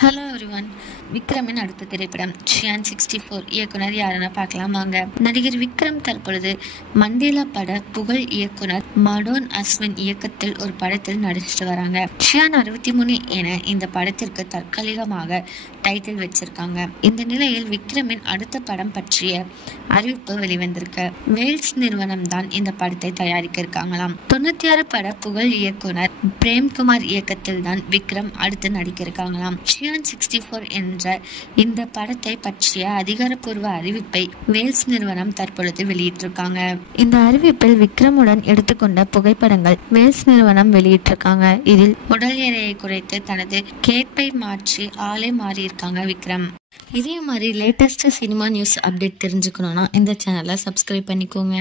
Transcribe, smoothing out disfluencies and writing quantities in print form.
Hello everyone. விக்ரமின் அடுத்த திரைப்படம் ஷியான் 64. இயக்குனர் யாருன்னு பார்க்கலாம் வாங்க. நடிகர் விக்ரம் தற்பொழுது மண்டேலா பட புகழ் இயக்குனர் மடோன் அஸ்வின் இயக்கத்தில் ஒரு படத்தில் நடிச்சிட்டு வராங்க. ஷியான் 63 என இந்த படத்திற்கு தற்காலிகமாக டைட்டில் வச்சிருக்காங்க. இந்த நிலையில் விக்ரமின் அடுத்த படம் பற்றிய அறிவிப்பு வெளிவந்திருக்கு. வேல்ஸ் நிறுவனம் தான் இந்த படத்தை தயாரிக்க இருக்காங்களாம். 96 பட புகழ் இயக்குனர் பிரேம்குமார் இயக்கத்தில் தான் விக்ரம் அடுத்து நடிக்க இருக்காங்களாம். ஷியான் 64 என்ற இந்த படத்தை பற்றிய அதிகாரப்பூர்வ அறிவிப்பை வேல்ஸ் நிறுவனம் தற்பொழுது வெளியிட்டிருக்காங்க. இந்த அறிவிப்பில் விக்ரமுடன் எடுத்துக்கொண்ட புகைப்படங்கள் வேல்ஸ் நிறுவனம் வெளியிட்டிருக்காங்க. இதில் உடல் எடையை குறைத்து தனது கேட்பை மாற்றி ஆளே மாறியிருக்காங்க விக்ரம். இதே மாதிரி லேட்டஸ்ட் சினிமா நியூஸ் அப்டேட் தெரிஞ்சுக்கணும்னா இந்த சேனலை சப்ஸ்கிரைப் பண்ணிக்கோங்க.